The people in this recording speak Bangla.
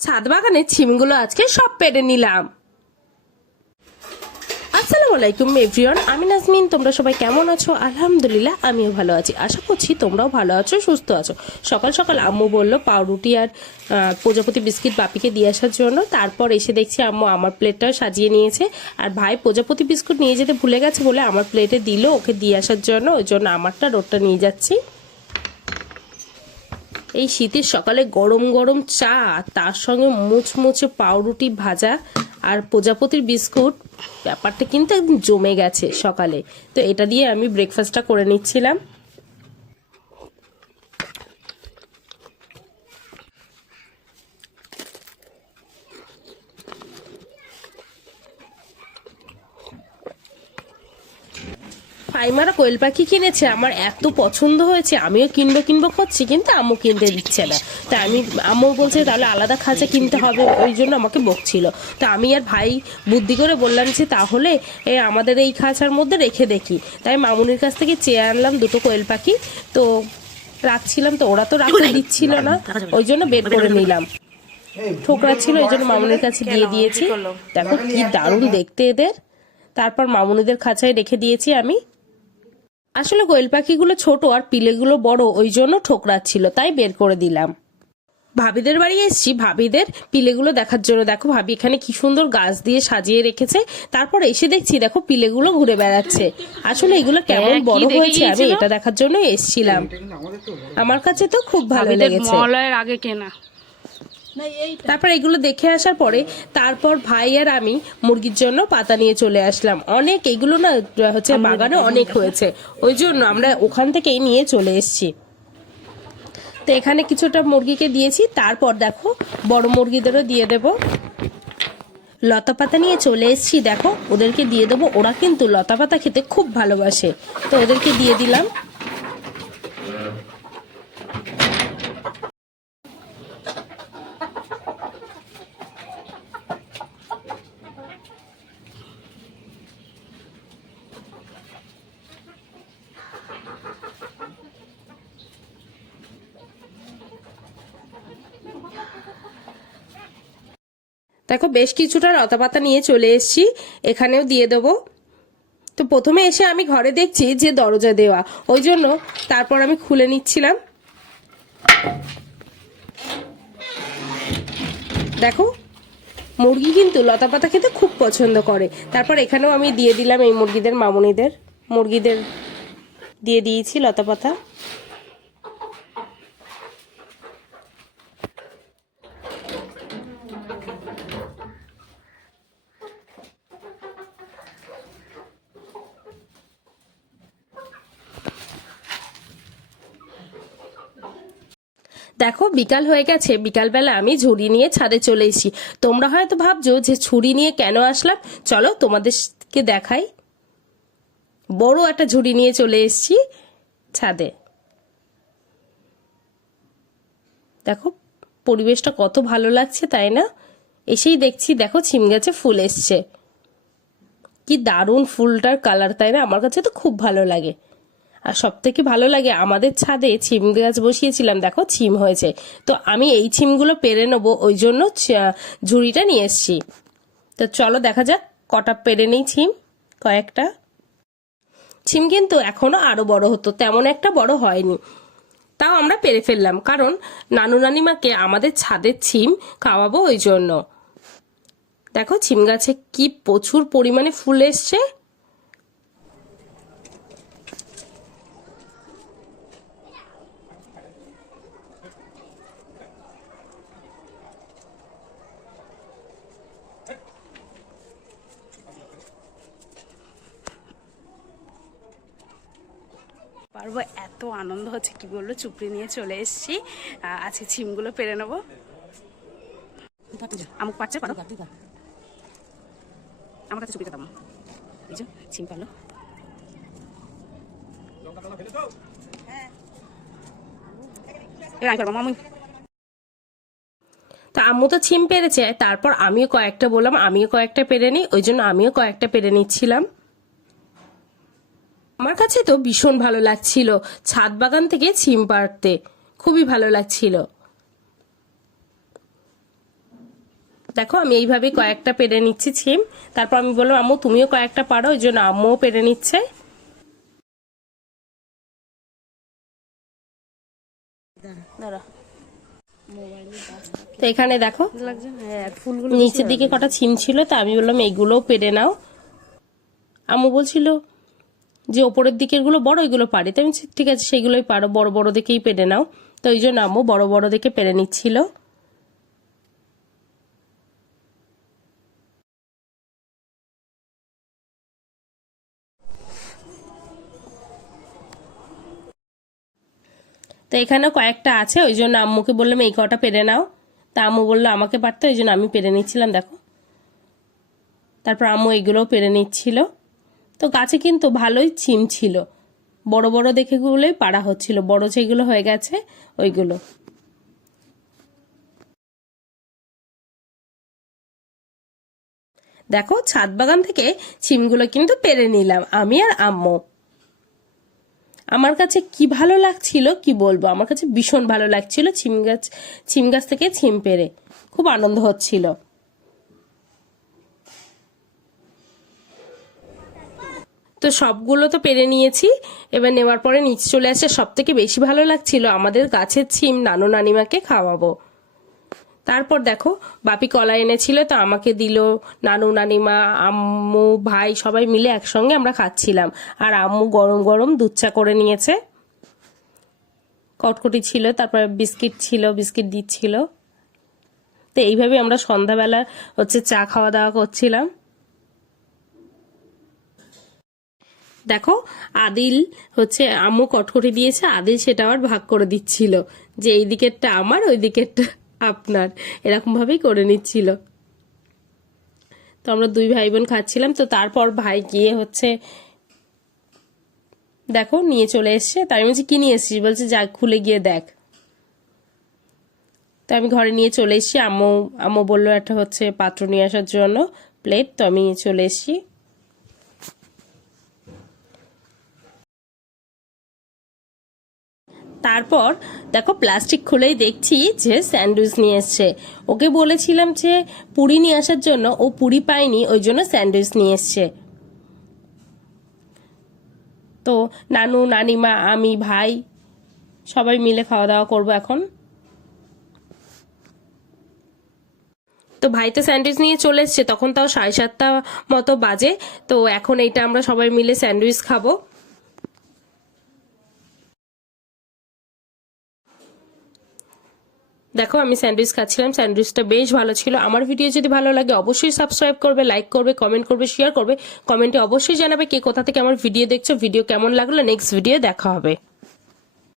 ছাদ বাগানে ছিমগুলো আজকে সব পেড়ে নিলাম। আসসালামু আলাইকুম এভরিওয়ান, আমি নাজমিন। তোমরা সবাই কেমন আছো? আলহামদুলিল্লাহ আমিও ভালো আছি। আশা করছি তোমরাও ভালো আছো, সুস্থ আছো। সকাল সকাল আম্মু বলল পাউরুটি আর প্রজাপতি বিস্কিট বাপিকে দিয়ে আসার জন্য। তারপর এসে দেখছি আম্মু আমার প্লেটটাও সাজিয়ে নিয়েছে। আর ভাই প্রজাপতি বিস্কুট নিয়ে যেতে ভুলে গেছে বলে আমার প্লেটে দিল ওকে দিয়ে আসার জন্য। ওই জন্য আমারটা রোডটা নিয়ে যাচ্ছি। এই শীতের সকালে গরম গরম চা, তার সঙ্গে মুচমুচে পাউরুটি ভাজা আর প্রজাপতির বিস্কুট, ব্যাপারটা কিন্তু একদম জমে গেছে সকালে। তো এটা দিয়ে আমি ব্রেকফাস্টটা করে নিচ্ছিলাম। ফাইমারা কোয়েল পাখি কিনেছে, আমার এত পছন্দ হয়েছে, আমিও কিনবো কিনবো করছি, কিন্তু আম্মু কিনতে দিচ্ছে না। তা আমি আম্মু বলছে তাহলে আলাদা খাঁচা কিনতে হবে, ওই জন্য আমাকে বকছিল। তো আমি আর ভাই বুদ্ধি করে বললাম যে তাহলে আমাদের এই খাঁচার মধ্যে রেখে দেখি। তাই মামুনির কাছ থেকে চেয়ে আনলাম দুটো কোয়েল পাখি। তো রাখছিলাম, তো ওরা তো রাখতে দিচ্ছিল না, ওই জন্য বের করে নিলাম। ঠোকরা ছিল, ওই জন্য মামুনির কাছে দিয়ে দিয়েছি। দেখো কি দারুণ দেখতে এদের। তারপর মামুনিদের খাঁচায় রেখে দিয়েছি আমি। আসলে কোয়েল পাখিগুলো ছোট আর পিলেগুলো বড়, ওই জন্য ঠোকরাচ্ছিল, তাই বের করে দিলাম। ভাবিদের বাড়ি এসেছি ভাবিদের পিলেগুলো দেখার জন্য। দেখো ভাবি এখানে কি সুন্দর গাছ দিয়ে সাজিয়ে রেখেছে। তারপর এসে দেখছি দেখো পিলেগুলো ঘুরে বেড়াচ্ছে। আসলে এগুলো কেমন বড় হয়েছে আমি এটা দেখার জন্য এসেছিলাম। আমার কাছে তো খুব ভালো লেগেছে। আগে কেনা। তারপর এগুলো দেখে আসার পরে তারপর ভাই আর আমি মুরগির জন্য পাতা নিয়ে চলে আসলাম। অনেক এগুলো না হচ্ছে বাগানে অনেক হয়েছে, ওই জন্য আমরা ওখান থেকেই নিয়ে চলে এসেছি। তো এখানে কিছুটা মুরগিকে দিয়েছি। তারপর দেখো বড় মুরগিদেরও দিয়ে দেব। লতা পাতা নিয়ে চলে এসেছি, দেখো ওদেরকে দিয়ে দেবো। ওরা কিন্তু লতা পাতা খেতে খুব ভালোবাসে, তো ওদেরকে দিয়ে দিলাম। দেখো বেশ কিছুটা লতা পাতা নিয়ে চলে এসেছি, এখানেও দিয়ে দেবো। তো প্রথমে এসে আমি ঘরে দেখছি যে দরজা দেওয়া, ওই জন্য তারপর আমি খুলে নিচ্ছিলাম। দেখো মুরগি কিন্তু লতা পাতা খেতে খুব পছন্দ করে। তারপর এখানেও আমি দিয়ে দিলাম এই মুরগিদের মুরগিদের দিয়ে দিয়েছি লতা পাতা। দেখো বিকাল হয়ে গেছে, বিকালবেলা আমি ঝুড়ি নিয়ে ছাদে চলে এসেছি। তোমরা হয়তো ভাবছো যে ছুরি নিয়ে কেন আসলাম, চলো তোমাদেরকে দেখাই। বড় একটা ঝুড়ি নিয়ে চলে এসেছি ছাদে। দেখো পরিবেশটা কত ভালো লাগছে, তাই না? এসেই দেখছি দেখো ছিম গাছে ফুল এসছে। কি দারুণ ফুলটার কালার, তাই না? আমার কাছে তো খুব ভালো লাগে। আর সব থেকে ভালো লাগে আমাদের ছাদে ছিম গাছ বসিয়েছিলাম, দেখো ছিম হয়েছে। তো আমি এই ছিমগুলো পেরে নেবো, ওই জন্য ঝুড়িটা নিয়ে এসছি। তো চলো দেখা যাক কটা পেরে নেই ছিম। কয়েকটা ছিম কিন্তু এখনো আরো বড় হতো, তেমন একটা বড় হয়নি। তাও আমরা পেরে ফেললাম, কারণ নানু নানিমাকে আমাদের ছাদের ছিম খাওয়াবো, ওই জন্য। দেখো ছিম গাছে কি প্রচুর পরিমাণে ফুল এসছে। পারবো, এত আনন্দ হচ্ছে কি বললো। চুপড়ি নিয়ে চলে এসেছি, আজকে ছিমগুলো পেরে নেবো। আমুক পাচ্ছে পারো, আমার কাছে চুপিটা দাম। এই যে ছিম পারলো। এবার আমি পারবো মামুই। তা আম্মু তো ছিম পেরেছে, তারপর আমিও কয়েকটা বললাম আমিও কয়েকটা পেরে নিই, ওই জন্য আমিও কয়েকটা পেরে নিচ্ছিলাম। আমার কাছে তো ভীষণ ভালো লাগছিল ছাদ বাগান থেকে ছিম পাড়তে, খুবই ভালো লাগছিল। দেখো আমি এইভাবে কয়েকটা পেরে নিচ্ছি ছিম। তারপর আমি বললাম আম্মু তুমিও কয়েকটা পারো, ওই জন্য আম্মুও পেরে নিচ্ছে। তো এখানে দেখো নিচের দিকে কটা ছিম ছিল, তো আমি বললাম এইগুলোও পেরে নাও। আম্মু বলছিল যে ওপরের দিকের গুলো বড়, ওইগুলো পারি। তো আমি বলছি, ঠিক আছে সেইগুলোই পারো, বড় বড় দেখেই পেরে নাও। তো ওই জন্য আম্মু বড় বড় দেখে পেরে নিচ্ছিল। তো এখানে কয়েকটা আছে, ওই জন্য আম্মুকে বললাম এই কটা পেরে নাও। তা আম্মু বললো আমাকে পারতে, ওই জন্য আমি পেরে নিচ্ছিলাম। দেখো তারপর আম্মু এগুলোও পেরে নিচ্ছিল। তো গাছে কিন্তু ভালোই ছিম ছিল, বড় বড় দেখে গুলোই পাড়া হচ্ছিল, বড় যেগুলো হয়ে গেছে ওইগুলো। দেখো ছাদ বাগান থেকে ছিমগুলো কিন্তু পেরে নিলাম আমি আর আম্মু। আমার কাছে কি ভালো লাগছিল কি বলবো, আমার কাছে ভীষণ ভালো লাগছিল ছিম গাছ থেকে ছিম পেরে, খুব আনন্দ হচ্ছিল। তো সবগুলো তো পেরে নিয়েছি, এবার নেওয়ার পরে নিচে চলে আসছে। সব থেকে বেশি ভালো লাগছিল আমাদের গাছের ছিম নানু নানিমাকে খাওয়াবো। তারপর দেখো বাপি কলা এনেছিল, তো আমাকে দিল, নানু নানিমা আম্মু ভাই সবাই মিলে একসঙ্গে আমরা খাচ্ছিলাম। আর আম্মু গরম গরম দুধ চা করে নিয়েছে, কটকটি ছিল, তারপর বিস্কিট ছিল, বিস্কিট দিচ্ছিল। তো এইভাবে আমরা সন্ধ্যাবেলা হচ্ছে চা খাওয়া দাওয়া করছিলাম। দেখো আদিল হচ্ছে আম্মু কটকটি দিয়েছে, আদিল সেটা আবার ভাগ করে দিচ্ছিল, যে এই দিকেরটা আমার ওই দিকেরটা আপনার, এরকম ভাবেই করে নিচ্ছিল। তো আমরা দুই ভাই বোন খাচ্ছিলাম। তো তারপর ভাই গিয়ে হচ্ছে দেখো নিয়ে চলে এসছে। তাই আমি বলছি কি নিয়ে এসছিস, বলছে যা খুলে গিয়ে দেখ। তো আমি ঘরে নিয়ে চলে এসছি। আম্মু বললো একটা হচ্ছে পাত্র নিয়ে আসার জন্য, প্লেট। তো আমি চলে এসছি। তারপর দেখো প্লাস্টিক খুলেই দেখছি যে স্যান্ডউইচ নিয়ে এসছে। ওকে বলেছিলাম যে পুরি নিয়ে আসার জন্য, ও পুরি পায়নি, ওই জন্য স্যান্ডউইচ নিয়ে এসছে। তো নানু নানিমা আমি ভাই সবাই মিলে খাওয়া দাওয়া করবো এখন। তো ভাই তো স্যান্ডউইচ নিয়ে চলে এসছে, তখন তাও 7:30 মতো বাজে। তো এখন এইটা আমরা সবাই মিলে স্যান্ডউইচ খাবো। দেখো আমি স্যান্ডউইচ খাচ্ছিলাম, স্যান্ডউইচটা বেশ ভালো ছিল। আমার ভিডিও যদি ভালো লাগে অবশ্যই সাবস্ক্রাইব করবে, লাইক করবে, কমেন্ট করবে, শেয়ার করবে। কমেন্টে অবশ্যই জানাবে কে কোথা থেকে আমার ভিডিও দেখছো, ভিডিও কেমন লাগলো। নেক্সট ভিডিও দেখা হবে।